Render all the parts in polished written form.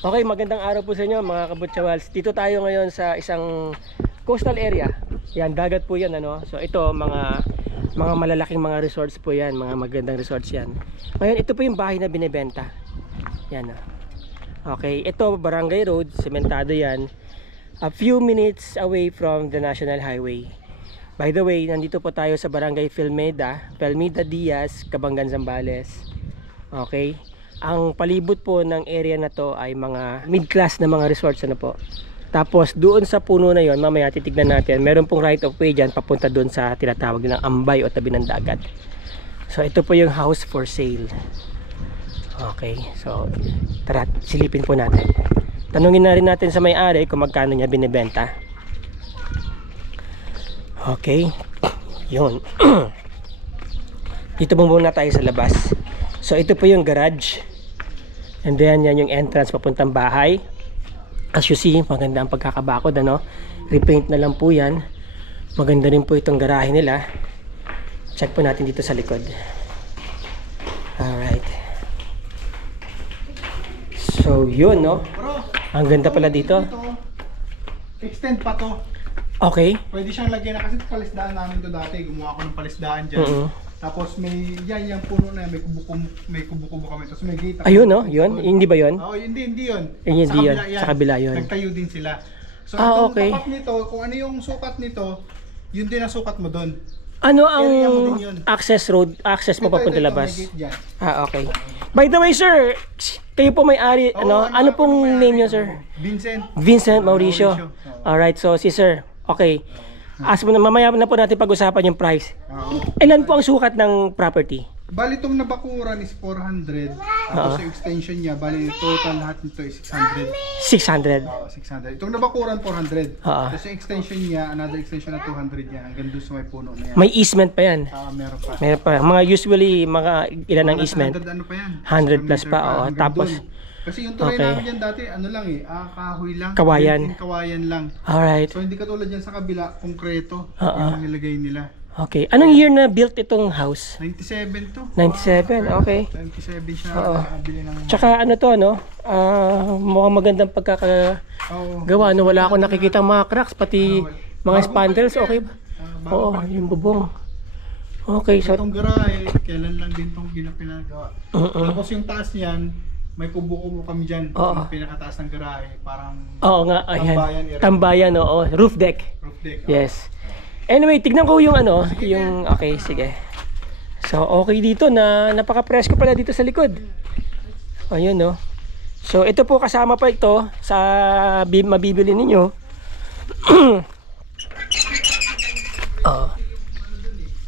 Okay, magandang araw po sa inyo mga kabutsawals. Dito tayo ngayon sa isang coastal area. Yan, dagat po yan ano. So ito, mga malalaking mga resorts po yan, mga magandang resorts yan. Ngayon, ito po yung bahay na binebenta. Yan. Okay, ito Barangay Road, sementado yan. A few minutes away from the National Highway. By the way, nandito po tayo sa Barangay Filmeda Diaz, Cabangan, Zambales. Okay. Ang palibot po ng area na to ay mga mid-class na mga resorts ano po. Tapos doon sa puno na yon, mamaya titignan natin, meron pong right of way dyan papunta doon sa tinatawag nilang ambay o tabi ng dagat. So ito po yung house for sale. Okay, so tara, silipin po natin. Tanungin na rin natin sa may-ari kung magkano niya binibenta. Okay, yun. Dito muna tayo sa labas. So ito po yung garage. And then yan yung entrance papuntang bahay. As you see, maganda ang pagkakabakod ano. Repaint na lang po yan. Maganda rin po itong garahe nila. Check po natin dito sa likod. Alright. So yun no. Ang ganda pala dito. Extend pa to. Okay. Pwede siyang lagyan na kasi palisdaan namin to dati. Gumawa ko ng palisdaan dyan. Tapos may yan puno na may kubo-kubo kami. Tapos may gate. Ayun no, yun. Hindi ba yun? Oo, hindi yun. Hindi yun. Sa kabila yun. Nagtayo din sila. So itong okay. tapat nito, kung ano yung sukat nito, yun din ang sukat mo doon. Ano ang Area mo din yun. access mo papunta labas? May gate dyan. Okay. By the way, sir, kayo po may-ari, Oo, ano pong may-ari name niyo, ko? sir? Vincent Mauricio. Alright, so si sir, okay. Mamaya na po natin pag-usapan yung price. Oo. Ilan po ang sukat ng property? Bali itong nabakuran is 400. Tapos yung extension niya, bali total lahat nito is 600. 600. Oo, 600. Itong nabakuran 400. Oo. Tapos yung extension niya, another extension na 200 yan. Hanggang doon sa may puno na yan. May easement pa yan. Meron pa. Meron pa. Mga usually, mga ilan ang easement? 100 ano pa yan? 100 plus pa. Oo. Hanggang Tapos, doon. Kasi yung tulay Okay. namin dyan dati, ano lang kahoy lang. Kawayan. Built-in kawayan lang. alright. So hindi katulad dyan sa kabila, konkreto. Oo. Yung nilagay nila. Okay. Anong year na built itong house? 97 to. 97, okay. 97 siya Oo. nakabili ng... Tsaka ano to, no? Mukhang magandang pagkakagawa. Oo. No? Wala akong nakikita mga cracks, pati mga Bagong spandrels, balik okay yan. ba? Bagong Oo, balik. yung bubong. Okay, so... Itong garahe, kailan lang din itong pinagawa. Tapos yung taas niyan, may kubo-kubo kami dyan. Oo. Yung pinakataas ng garahe, parang Oo nga, tambayan ayan. area. Tambayan, oo. Roof deck. Roof deck. Yes. Anyway, tignan ko yung ano, yung... Okay, sige. So, okay dito na napaka-presko pala dito sa likod. Ayun, no? So, ito po kasama pa ito sa mabibili ninyo.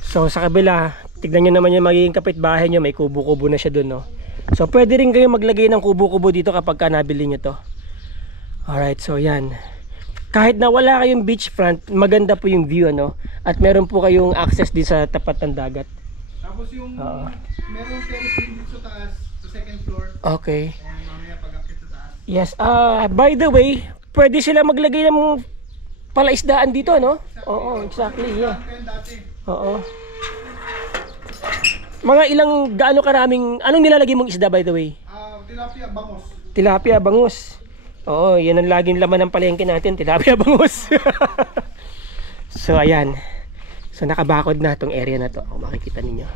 So, sa kabila, tignan nyo naman yung magiging kapitbahay nyo. May kubo-kubo na siya dun, no? So, pwede rin kayo maglagay ng kubo-kubo dito kapag ka nabili nyo to. Alright, so yan. Kahit na wala kayong beachfront, maganda po yung view, ano? At meron po kayong access din sa tapat ng dagat. Tapos yung meron terrace din dito sa taas, sa second floor. Okay. Ayan, mamaya pag-akit sa taas. Yes, by the way, pwede sila maglagay ng palaisdaan dito, no? Oo, exactly, yeah. Ayan dati. Oo. Mga gaano karaming, anong nilalagay mong isda by the way? Tilapia, bangos. Tilapia, bangus. Oo, yan ang laging laman ng palengke natin, tilapia, bangus. So, ayan. So, nakabakod na itong area na to. Kung makikita ninyo.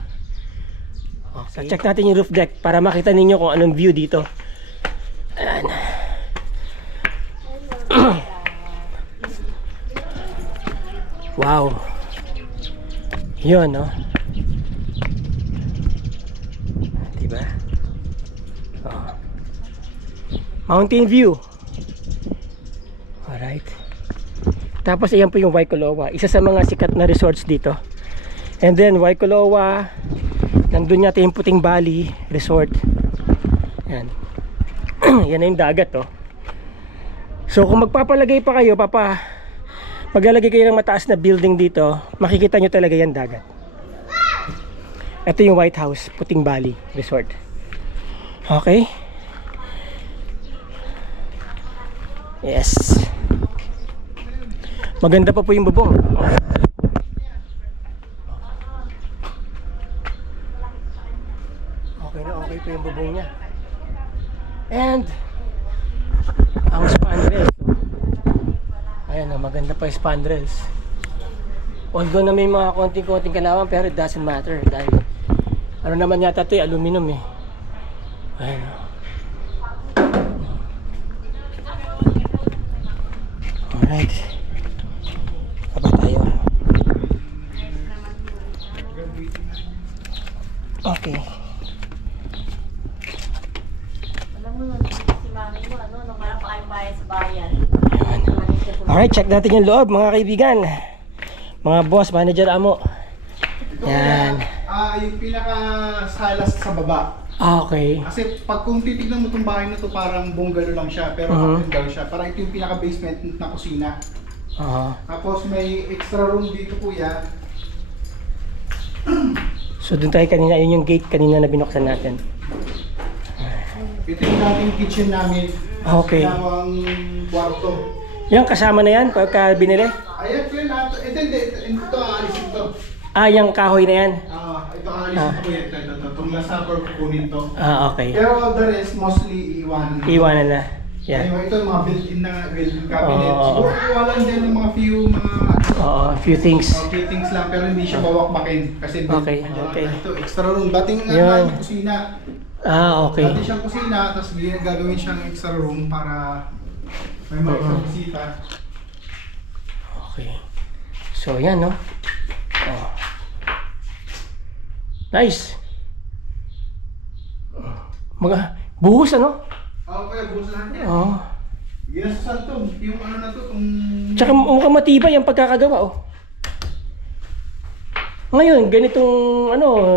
Okay. So, check natin yung roof deck para makita ninyo kung anong view dito. Ayan. Wow. Yun, no? Diba? Oh. Mountain view. Alright. Tapos ayan po yung Waikoloa, isa sa mga sikat na resorts dito. And then Waikoloa, nandun yata yung Puting Bali Resort. Yan. Yan na yung dagat, oh. So kung magpapalagay pa kayo, maglalagay kayo ng mataas na building dito, makikita nyo talaga yan dagat. Ito yung White House, Puting Bali Resort. Okay. Yes. Maganda pa po yung bubong. Okay na okay po yung bubong niya. And Ang spandrels. Ayan, maganda pa yung spandrels. Although na may mga konting-konting kalawan, pero it doesn't matter dahil ano naman yata ito, aluminum eh. Ayan. Alright. Aba tayo. Okay. Alam mo nun, si mami mo, ano, nung wala pa kayong bayad sa bayan. Ayan. Alright, check natin yung loob mga kaibigan. Mga boss, manager, amo. Ito Yan. yung pinaka-salas sa baba. Okay. Kasi pag kung titignan mo itong bahay na to parang bungalow lang siya, pero up and down siya. Parang ito yung pinaka-basement na kusina. Tapos may extra room dito kuya. So dun tayo kanina, yun yung gate kanina na binuksan natin. Ito yung dating kitchen namin. Okay. Ginawang kwarto. Yan, kasama na yan pagka binili? Ayan po yun lahat. Ito aalisin to. Ah, yung kahoy na yan. Ito aalisin to kuya. Ito. Itong nasa for kukunin to. Ah, okay. Pero the rest mostly iwanan. Iwanan na. Yan. Ayun, ito yung mga built-in na built-in cabinet. Oo. Siguro iwanan din ng mga few Few things. few things lang pero hindi siya bawak-bakin kasi Okay, built- okay. Ito extra room. Dating Yun. kusina. Ah, okay. Dati siyang kusina tapos gagawin siyang extra room para may mga extra bisita. Okay. So, yan, no? Oh. Nice. Buhos, ano? Kaya buhos lahat yan. Oo. Ginasusan to. Yung ano na to, Tsaka mukhang matibay ang pagkakagawa, oh. Ngayon, ganitong,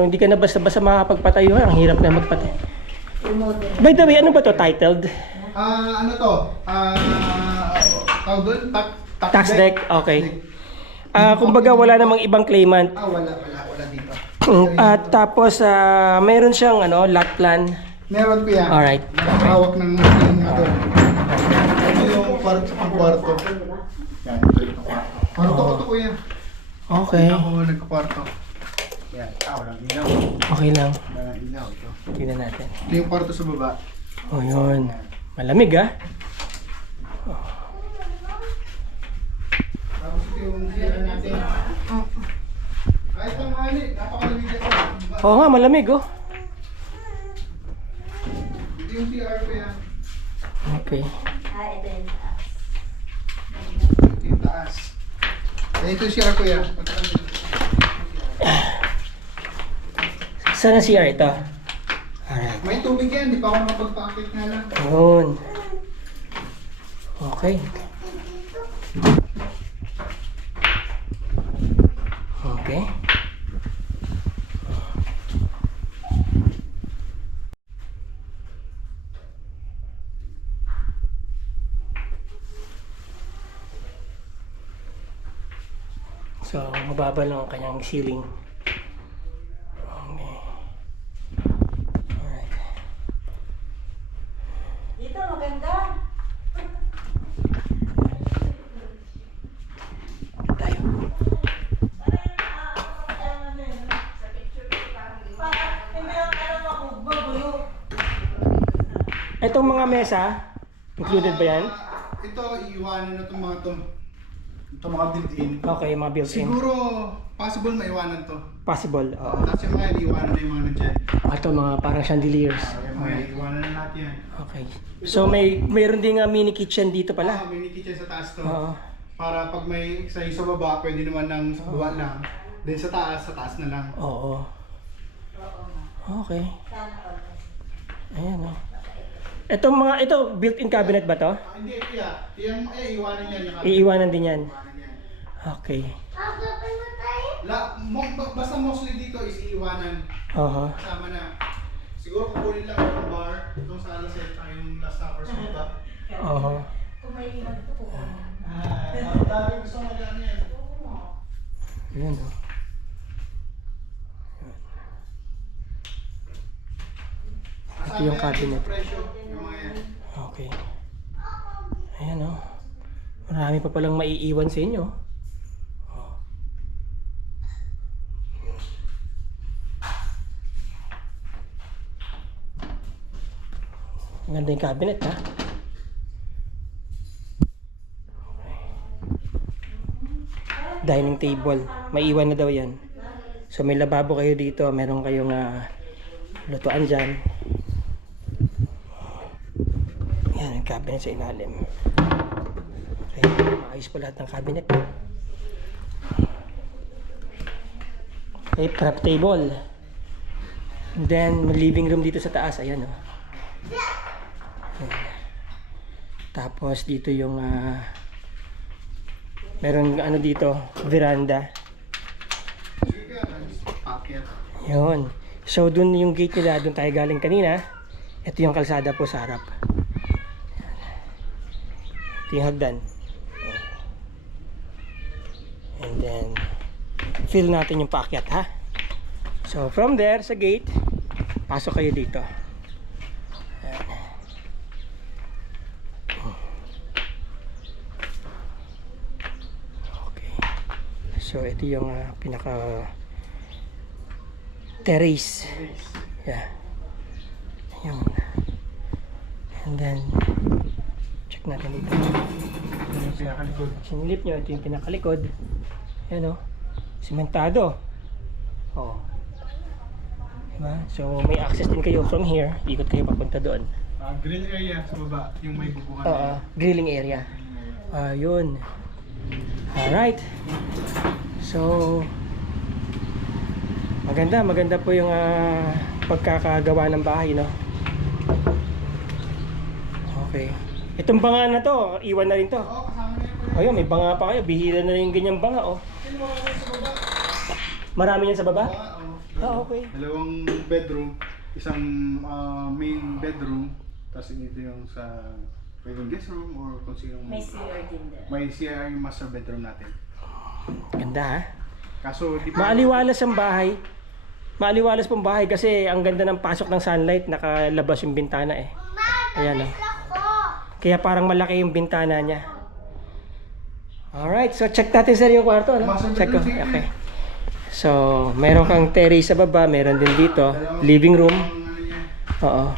hindi ka na basta-basta makapagpatayo. Ang hirap na magpatayo. By the way, ano ba to titled? ano to? Tawag doon? Tax deck? Okay. Kumbaga, wala namang ibang claimant. Wala dito. At tapos, mayroon siyang, lot plan. Meron po yan. Alright. Nakahawak ng ano. Ito yung kwarto. Yan, ito yung kwarto. Kwarto ko to kuya. Okay. Ako nagkakwarto. Yan, walang ilaw. Okay lang. Walang ilaw ito. Tingnan natin. Ito yung kwarto sa baba. Oh, yun. Malamig, ah. Tapos ito yung CR natin. Kahit ang hali, napakalamig ito. Oo nga, malamig, oh. Ito yung CR ko yan. Okay. Ito yun. Ito yung taas. Ito yung CR ko yan. Saan ang CR ito? Alright. May tubig yan, di pa ako nakapagpa-akit nga lang. Yun. Okay. Okay. So, mababa lang ang kanyang ceiling. Okay. Alright. Dito, maganda. Tayo. Itong mga mesa, included ba yan? Ito, iiwanan na itong mga to. Itong mga built-in. Okay, mga built-in. Siguro, possible maiwanan to. Possible. Oo. Tapos yung mga iiwanan na yung mga nandyan. Ito mga parang chandeliers. Yung mga iiwanan na lahat yan. Okay. So mayroon din nga mini kitchen dito pala. Mini kitchen sa taas to. Oo. Para pag may sa baba, pwede naman ng sa baba lang. Then sa taas na lang. Oo. Okay. Ayan, oh. Ito built-in cabinet ba to? Hindi, kuya. Yung iiwanan yan. Yung Iiwanan din yan. iiwanan yan. Okay. Basta mostly dito is iiwanan. Aha. Kasama na. Siguro kukunin lang yung bar. Itong sa alas yung last supper sa baba. Aha. Kung may iwan ito, kukunin. Dami gusto mo dyan yan. Ayan, oh. Ito yung cabinet. Presyo, yung mga yan. Okay. Ayan, oh. Marami pa palang maiiwan sa inyo. Oh. Ang ganda yung cabinet, ha? dining table. May iwan na daw yan. So may lababo kayo dito. Meron kayong lutuan dyan. Yan, yung cabinet sa ilalim. Okay, maayos po lahat ng cabinet. Okay, prep table. And then, may living room dito sa taas. Ayan, oh. Ayan. Tapos, dito yung meron ano dito, veranda. Yun. So, dun yung gate nila. Dun tayo galing kanina. Ito yung kalsada po sa harap. Ito yung hagdan. And then, fill natin yung paakyat, ha? So, from there, sa gate, pasok kayo dito. Ayan. Okay. So, ito yung pinaka terrace. Yeah. Ayan. And then, check natin dito. Pinakalikod. Sinilip nyo, ito yung pinakalikod. Ayan, o. Simentado. Oh. Diba? So may access din kayo from here. Ikot kayo papunta doon. Grill area sa baba, yung may bubukan. Grilling area. Yun. Alright. So maganda po yung pagkakagawa ng bahay, no? Okay. Itong banga na to, iwan na rin to. Oo, kasama na yun. Ayun, may banga pa kayo. Bihira na rin yung ganyang banga, oh. Marami yan sa baba? Okay. Dalawang bedroom, isang main bedroom, tapos dito yung sa pwedeng guest room or kung sinong May CR din din. may CR yung master bedroom natin. Ganda, ha? Kaso di pa Maaliwalas ang bahay. Maaliwalas pong bahay kasi ang ganda ng pasok ng sunlight, nakalabas yung bintana eh. Ayan, oh. Kaya parang malaki yung bintana niya. Alright, so check natin sir yung kwarto, no? Master Check ko. bedroom, sige. Okay. So, meron kang terrace sa baba, meron din dito, living room. ano niya. Oo.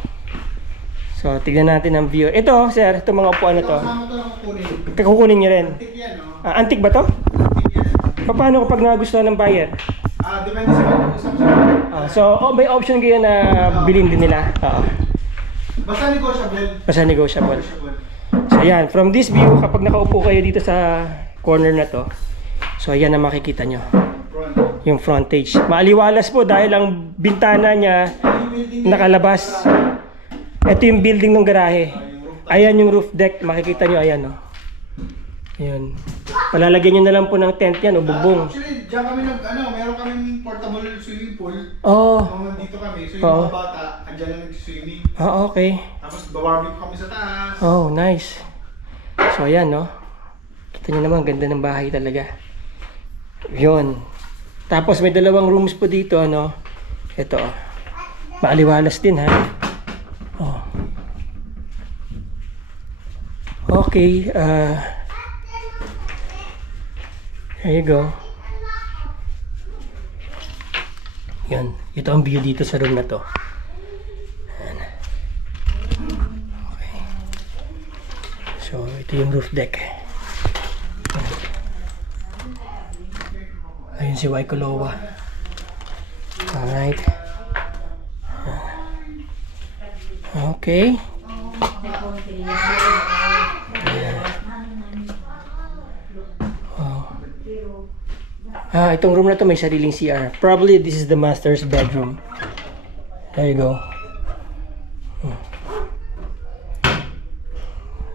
So, tignan natin ang view. Ito, sir, itong mga upuan na to. Kasama to lang kukunin. Kukunin nyo rin. Antik yan, no? Antik ba to? Antik yan. Paano kapag nagustuhan ng buyer? Depende sa pag-usap sa So, may option kayo na bilhin din nila. Oo. Basta negotiable. Basta negotiable. Negotiable. So, ayan. From this view, kapag nakaupo kayo dito sa corner na to, so, ayan na makikita nyo. Front. Yung frontage. Maaliwalas po dahil ang bintana niya Yung building nakalabas. Ito yung building ng garahe. Ayan yung roof deck. Makikita nyo, ayan, no? Ayan. Palalagyan nyo na lang po ng tent yan, o bubong. Actually, diyan kami meron kaming portable swimming pool. Oh. Nung nandito kami, so yung Oo. mga bata, andyan na nag-swimming. Okay. Tapos barbecue kami sa taas. Oh, nice. So, ayan, no? Kita nyo naman, ganda ng bahay talaga. Yun. Tapos may dalawang rooms po dito, ano? Ito, oh. Maaliwalas din, ha? Oh. Okay, there you go. Yan. Ito ang view dito sa room na to. Ayan. Okay. So, ito yung roof deck. Ayun si Waikoloa. Alright. Okay. Itong room na to may sariling CR. Probably this is the master's bedroom. There you go.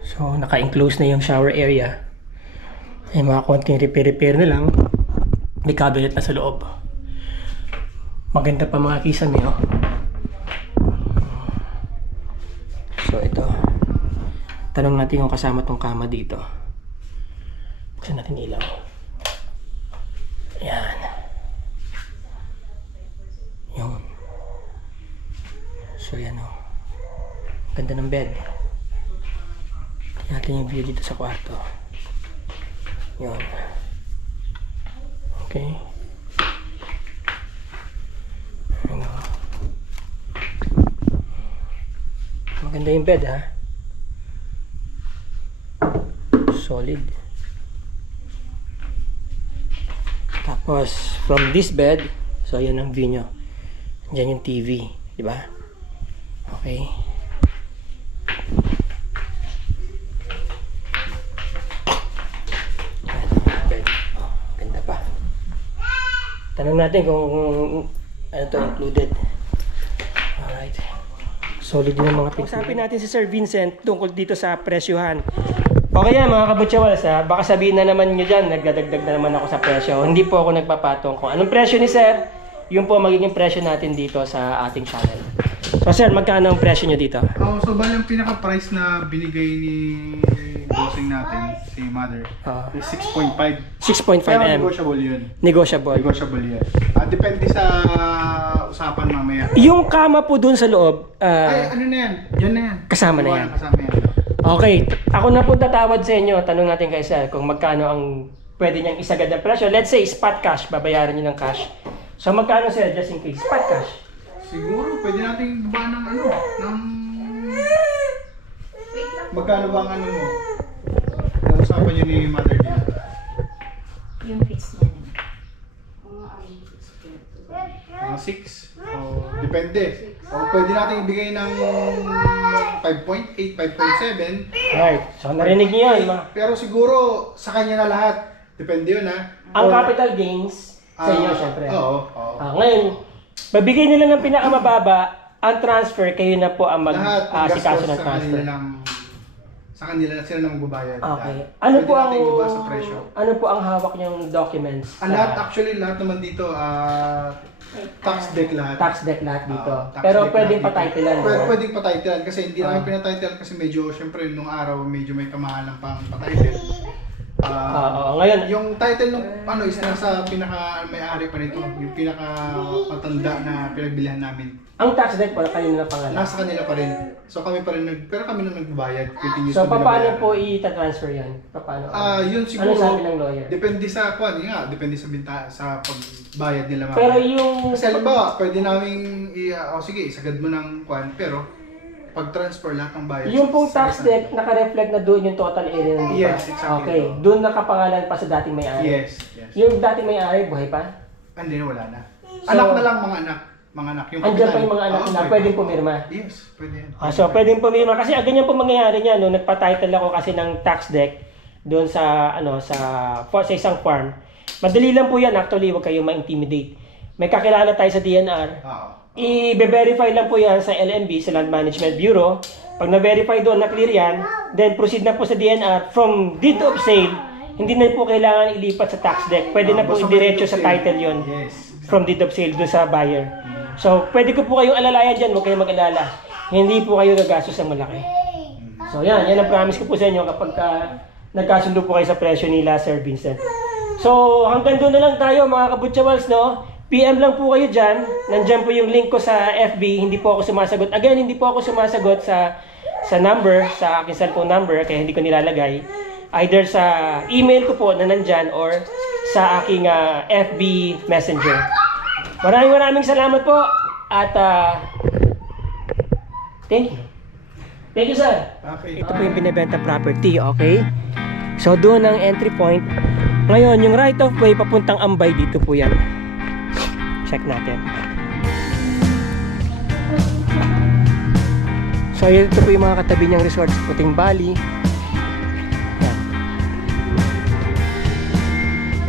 So, naka-enclose na yung shower area. Ay, mga konting repair na lang. May cabinet na sa loob. Maganda pa mga kisame, oh. So, ito. Tanong natin kung kasama tong kama dito. Buksan natin ilaw. Yan. Yun. So, yan, oh. Ganda ng bed. Tingnan natin yung view dito sa kwarto. Yun. Okay. Ano. Maganda yung bed, ha? Solid. was from this bed. So yan ang view nyo. Diyan yung TV, di ba? Okay. Bed. Oh, ganda pa. Tanong natin kung ano to included. Alright. Solid din ang mga picture. Usapin natin si Sir Vincent tungkol dito sa presyuhan. Okay yan mga kabutsawals ha. Baka sabihin na naman nyo dyan, nagdadagdag na naman ako sa presyo. Hindi po ako nagpapatong kung anong presyo ni Sir. Yun po magiging presyo natin dito sa ating channel. So Sir, magkano ang presyo nyo dito? So bali ang pinaka-price na binigay ni bossing natin, si Mother, is 6.5. 6.5 Pero M. negotiable yun. Negotiable. Negotiable yan. Depende sa usapan mamaya. Yung kama po dun sa loob, Ay, ano na yan? Yan na yan. kasama na yan. Kasama yan. Okay, ako na po tatawad sa inyo. Tanong natin kay Sir kung magkano ang pwede niyang isagad ng presyo. Let's say spot cash, babayaran niyo ng cash. So magkano Sir, just in case? Spot cash. Siguro, pwede nating ba ng ano? Ng... Magkano ba ang ano mo? Nausapan niyo ni Mother din. Yung fix niya. Mga 6. Depende. Pwede natin ibigay ng 5.8, 5.7. Alright, so narinig niyo yun. Pero siguro, sa kanya na lahat. Depende yun ha. Ang capital gains sa inyo, syempre. Oo. Ngayon, babigay nila ng pinakamababa, ang transfer, kayo na po ang Lahat ng mag-asikaso gastos ng transfer. sa kanila sila nang magbabayad. Okay. Lahat. Ano Pwede po ang natin ibaba sa presyo. ano po ang hawak niyong documents? Lahat actually, lahat naman dito, tax deck lahat. Tax deck lahat dito. Tax Pero deck pwedeng lahat dito. patitlean. Pwedeng patitlean kasi hindi namin pinatitlean kasi medyo, syempre, nung araw medyo may kamahalan pang patitle. Oo, ngayon, Yung title nung ano is nasa pinaka-may-ari pa nito, yung pinaka-matanda na pinagbilihan namin. ang tax deck po, kayo na pangalan. Nasa kanila pa rin. So kami pa rin, pero kami na nagbabayad. So, paano po i-transfer yan? Paano? Yun Ano siguro, sabi ng lawyer? depende sa kwan, yun nga, depende sa sa pagbayad nila. Pero yung... Kasi halimbawa, pwede namin, sige, isagad mo ng kwan, pero pag-transfer lahat ng bayad. Yung pong sa tax isang- deck, naka-reflect na doon yung total area ng lupa? Yes, exactly. Okay, doon nakapangalan pa sa dating may-ari? Yes. Yung dating may-ari, buhay pa? Hindi, wala na. So, Anak na lang, mga anak. Mga anak. Yung Andiyan pa kapital. yung mga anak Oo, nila, pwede. pwedeng pumirma? Yes, pwede yan. So pwedeng pumirma kasi ganyan po mangyayari niya no, nagpa-title ako kasi ng tax deck doon sa sa isang farm. Madali lang po yan actually, wag kayong ma-intimidate. May kakilala tayo sa DNR. Oo. I-verify lang po yan sa LMB, sa Land Management Bureau. Pag na-verify doon na clear yan, then proceed na po sa DNR from deed of sale. Hindi na po kailangan ilipat sa tax deck. Pwede na po Basta idiretso deed of sa sale. title yon. Yes. From deed of sale doon sa buyer. So, pwede ko po kayong alalayan dyan, huwag kayong mag-alala. Hindi po kayo gagastos ng malaki. So, yan ang promise ko po sa inyo kapag nagkasundo po kayo sa presyo nila, Sir Vincent. So, hanggang doon na lang tayo mga kabutsawals, no? PM lang po kayo dyan. Nandyan po yung link ko sa FB. Hindi po ako sumasagot. Again, hindi po ako sumasagot sa number, sa aking cellphone number, kaya hindi ko nilalagay. Either sa email ko po na nandyan or sa aking FB Messenger. Maraming salamat po at thank you. Thank you, sir. Okay. Ito po yung binibenta property, okay? So doon ang entry point. Ngayon, yung right of way papuntang Ambay dito po yan. Check natin. So ito po yung mga katabi niyang resorts, Puting Bali. Yan.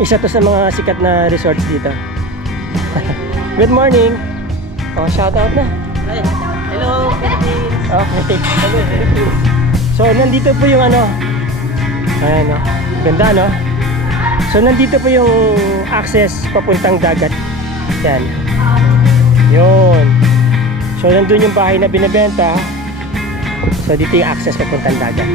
Isa to sa mga sikat na resorts dito. Good morning. Shout out na. Hello, Philippines. Okay. Hello, Philippines. So nandito po yung ayan ganda no. So nandito po yung access papuntang dagat. Yan. Yun. So nandun yung bahay na binebenta. So dito yung access papuntang dagat.